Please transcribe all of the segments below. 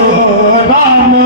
राम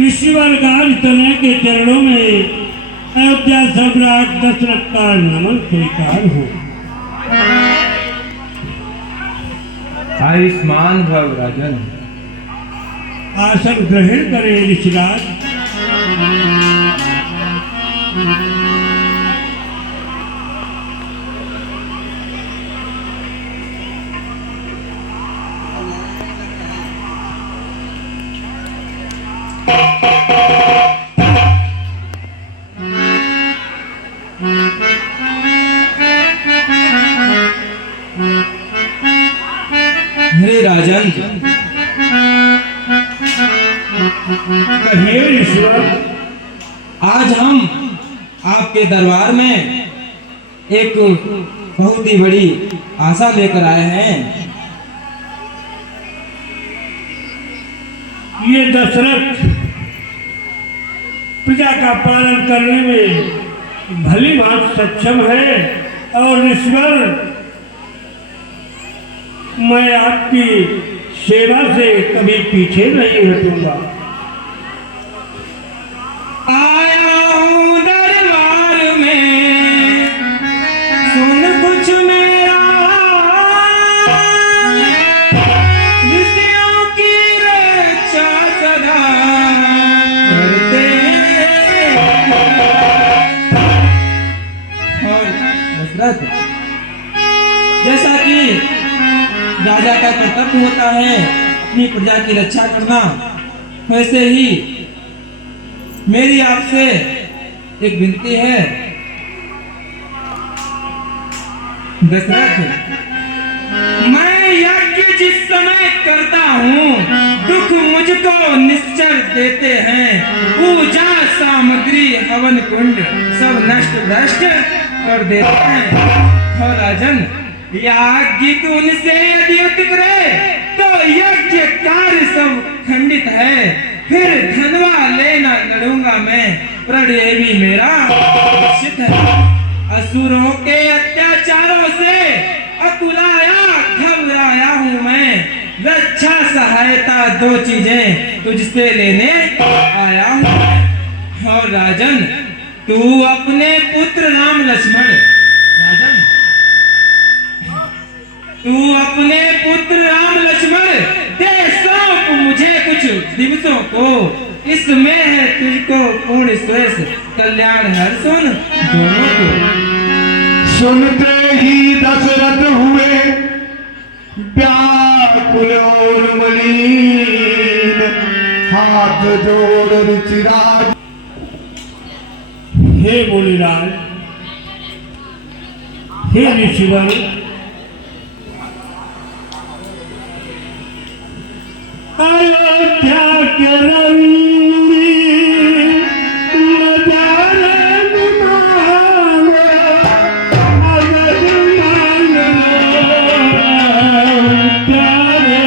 ईश्वर काल तनय के चरणों में अयोध्या सम्राट दशरथ का नमन स्वीकार हो। आयुष्मान भव राजन। आसन ग्रहण करें ऋषिराज। मेरे राजन, कहिए ईश्वर। आज हम आपके दरबार में एक बहुत ही बड़ी आशा लेकर आए हैं। ये दशरथ प्रजा का पालन करने में भली भांति सक्षम है और ईश्वर मैं आपकी सेवा से कभी पीछे नहीं हटूंगा। आया हूँ दरबार में, सुन कुछ मेरा, ऋषियों की रक्षा सदा करते और दशरथ, जैसा कि राजा का कर्तव्य होता है अपनी प्रजा की रक्षा करना, वैसे ही मेरी आपसे एक विनती है दशरथ। मैं यज्ञ जिस समय करता हूँ दुख मुझको निश्चर देते हैं, पूजा सामग्री हवन कुंड सब नष्ट भ्रष्ट कर देते हैं। और राजन, याज्ञ उनसे यदि उतरे तो यज्ञ कार्य सब खंडित है, फिर धनवा लेना लड़ूंगा मैं, प्रण ये भी मेरा निश्चित है। असुरों के अत्याचारों से अकुलाया घबराया हूँ मैं। रक्षा सहायता दो चीजें तुझसे लेने आया हूँ। और राजन, तू अपने पुत्र राम लक्ष्मण, राजन तू अपने पुत्र राम लक्ष्मण दे सौंप मुझे कुछ दिवसों को। इसमें है तुझको पूर्ण श्रेष्ठ कल्याण हर्षण दोनों को। सुनते ही दशरथ हुए व्याकुल और मलिन, हाथ जोड़ ऋषिराज। हे मुनिराज, हे ऋषिवर, अयोध्या के रंगी नजारे निभाओ, अवध मान लो प्यारे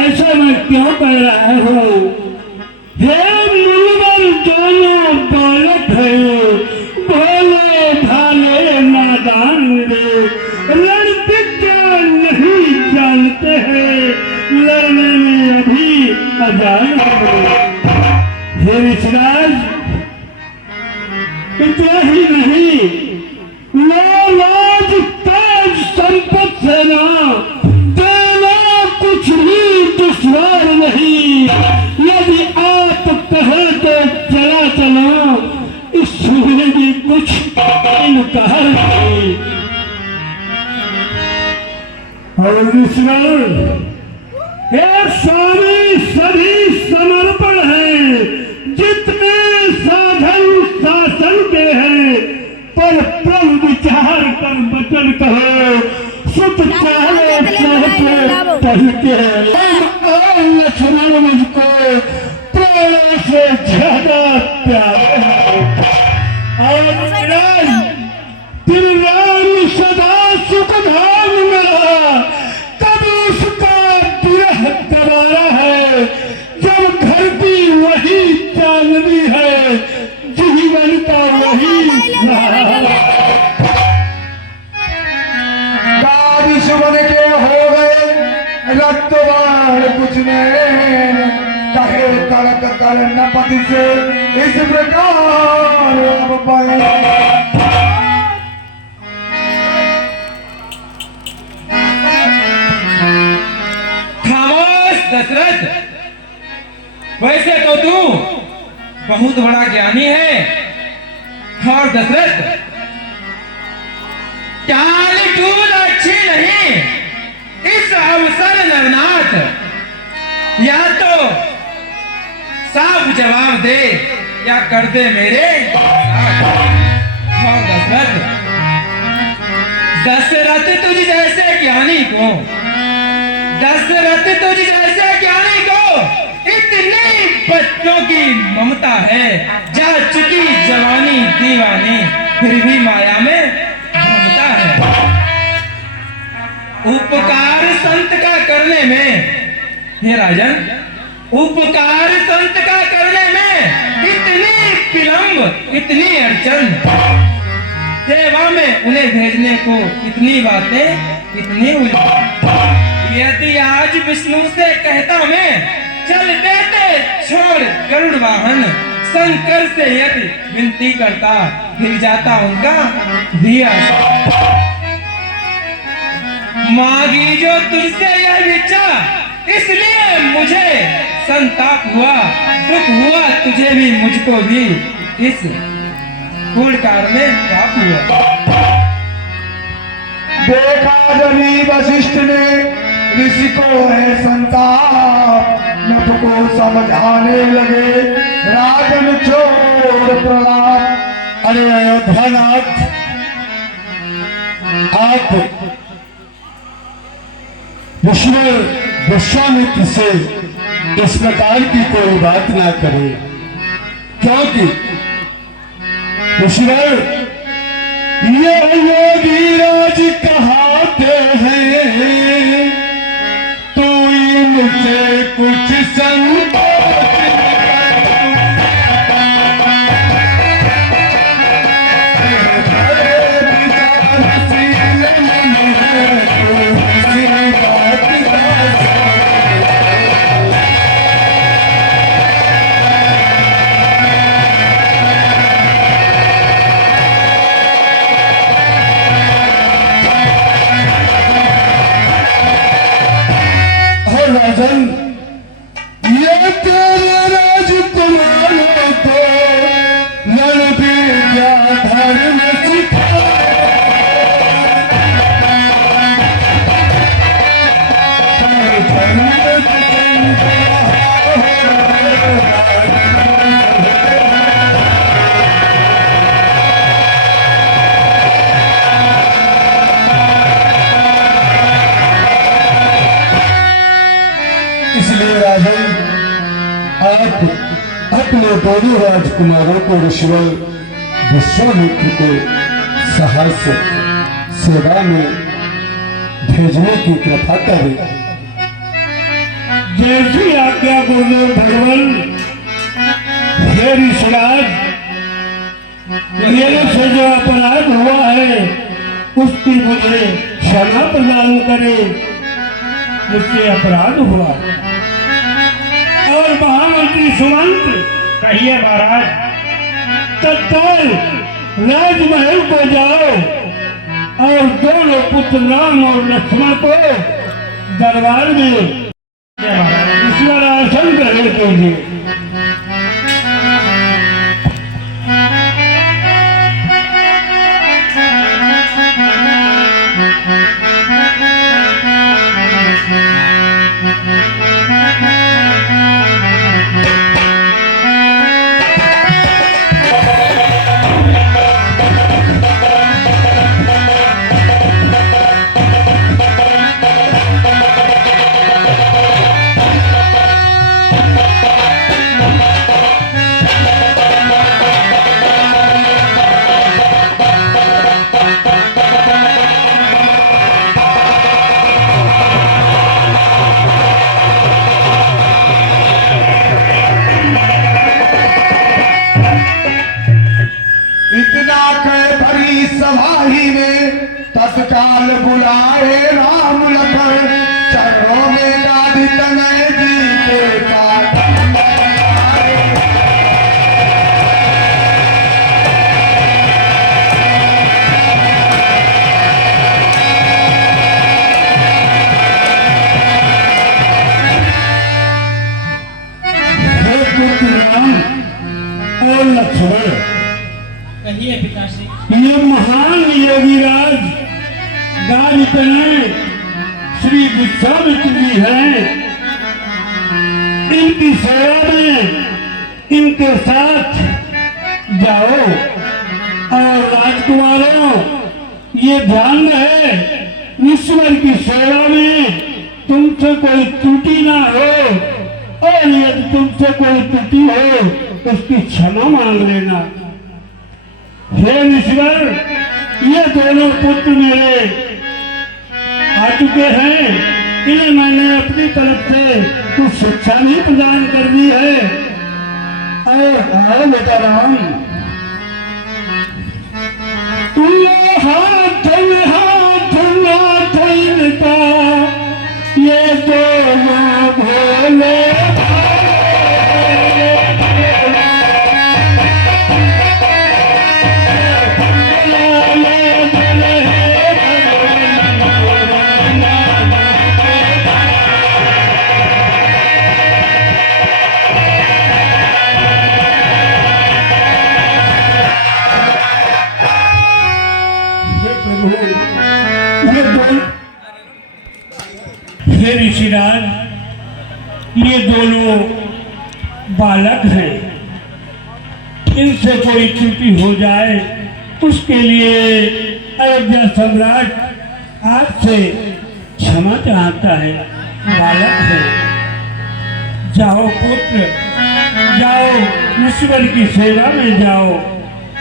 ऐसा मैं क्यों कह रहा हूँ? हे मुनिवर, दोनों बालक है, भोले भाले नादान रे, लड़ते क्या नहीं जानते हैं, लड़ने में अभी अजान है। हे ऋषिराज, इतना ही नहीं, लाज ताज संपत सेना देना कुछ भी दुश्वार नहीं। यदि आप कहे तो चला चलो, इसमें भी कुछ इनकार नहीं। और ऋषिवर, हे स्वामी, सभी समर्पण है, जितने साधन शासन के हैं, पर प्रभु विचार कर वचन कहो, सुत चाहे पढ़ के लक्ष्मण मुझको प्राण से ज्यादा प्यारे हैं। और राम सदा सुख धाम में, कभी उसका विरह करारा है, जब घर की वही चांदनी है, जीवन का वही दुश्मन के हो गए रक्तवान कुछ नैन, कहे तड़क कर नपति से इस प्रकार अब पाए। खामोश दशरथ, वैसे तो तू बहुत बड़ा ज्ञानी है। और दशरथ, चाल टूल अच्छी नहीं, इस अवसर नरनाथ या तो साफ जवाब दे या कर दे मेरे और दशरथ तुझ जैसे ज्ञानी को, दशरथ तुझ जैसे ज्ञानी को इतनी बच्चों की ममता है, जा चुकी जवानी दीवानी फिर भी माया में भ्रमता है। उपकार संत का करने में, हे राजन, उपकार संत का करने में इतनी विलंब, इतनी अड़चन, सेवा में उन्हें भेजने को इतनी बातें, इतनी उलझन। यदि आज विष्णु से कहता मैं चल देते छोड़ गरुड़ वाहन, शंकर से यदि विनती करता फिर जाता उनका भी आशा। मांगी जो तुझसे यह इच्छा, इसलिए मुझे संताप हुआ, दुख हुआ तुझे भी मुझको भी, इस पूर्ण कार में पाप हुआ। देखा जनी वशिष्ठ ने ऋषि को है संताप, नभ को समझाने लगे राजन छोड़ प्रलाप। अरे अयोध्यानाथ, आप ऋषिवर विश्वामित्र से इस प्रकार की कोई बात ना करें, क्योंकि ऋषिवर ये योगी राज कहाते हैं, तो इनसे कुछ संकोच राजन, ये तेरे राजकुमारों को रणविद्या धर्म सिखाए, इसलिए राजन, आप अपने दोनों राजकुमारों को ऋषिवर विश्वामित्र को साहस सेवा में भेजने की कृपा करें। जैसी आज्ञा गुरुदेव भगवान। हे ऋषिराज, मेरे से जो अपराध हुआ है उसकी मुझे क्षमा प्रदान करे, मुझसे अपराध हुआ। और महामंत्री सुमंत, कहिए महाराज। तत्काल राजमहल को जाओ और दोनों पुत्र राम और लक्ष्मण को दरबार में ईश्वर आसन ग्रहण कीजिए। सभाही में तत्काल बुलाए राम लखन, चरणों में गादी तनय जी के साथ। हे पुत्र राम और लक्ष्मण, कहिए पिताश्री। ये महान योगीराज गादी तनय श्री विश्वामित्र जी हैं, इनकी सेवा में इनके साथ जाओ। और राजकुमारों, ये ध्यान रहे, ईश्वर की सेवा में तुमसे कोई त्रुटि ना हो, और यदि तुमसे कोई त्रुटि हो तो उसकी क्षमा मांग लेना। हे ईश्वर, ये दोनों पुत्र मेरे आ चुके हैं, इन्हें मैंने अपनी तरफ से कुछ शिक्षा भी प्रदान कर दी है। और आओ बेटा राम, हाथ इनका ये दोनों भोले हे ऋषिराज, ये दोनों बालक हैं, इनसे कोई त्रुटि हो जाए उसके लिए अयोध्या सम्राट आपसे क्षमा चाहता है। बालक है, जाओ पुत्र, जाओ ईश्वर की सेवा में जाओ,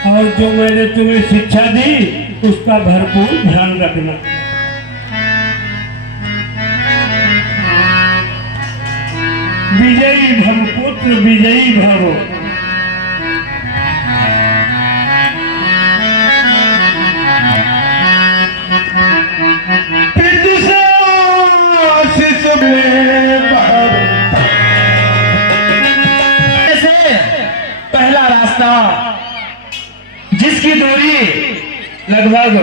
और जो मैंने तुम्हें शिक्षा दी उसका भरपूर ध्यान रखना। विजयी भव पुत्र, विजयी भव। पहला रास्ता, जिसकी दूरी लगभग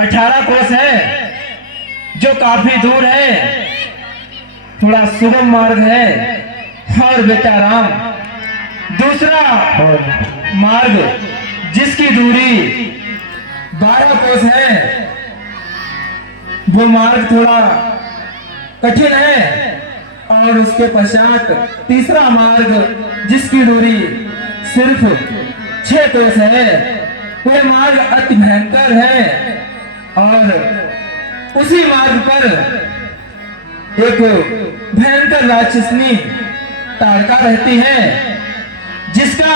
18 कोस है, जो काफी दूर है, थोड़ा सुगम मार्ग है। और बेटा राम, दूसरा मार्ग जिसकी दूरी 12 कोस है, वो मार्ग थोड़ा कठिन है। और उसके पश्चात तीसरा मार्ग जिसकी दूरी सिर्फ 6 कोस है, वह मार्ग अति भयंकर है। और उसी मार्ग पर एक भयंकर राक्षसनी ताड़का रहती है, जिसका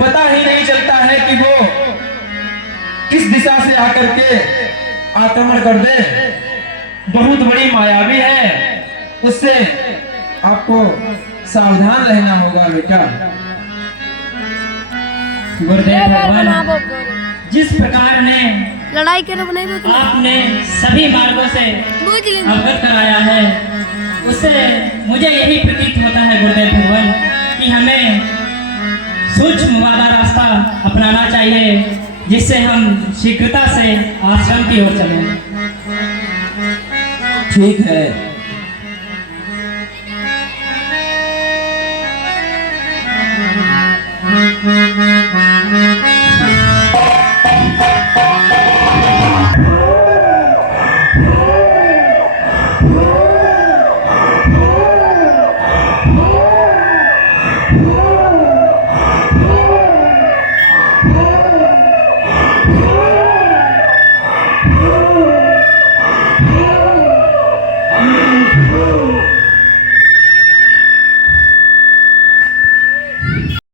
पता ही नहीं चलता है कि वो किस दिशा से आकर के आक्रमण कर दे। बहुत बड़ी मायावी है, उससे आपको सावधान रहना होगा बेटा। गुरुदेव भगवान, जिस प्रकार ने लड़ाई के बनाई आपने सभी मार्गों से अवगत कराया है, उससे मुझे यही प्रतीत होता है गुरुदेव भगवान कि हमें सूक्ष्म वाला रास्ता अपनाना चाहिए, जिससे हम शीघ्रता से आश्रम की ओर चलें। ठीक है,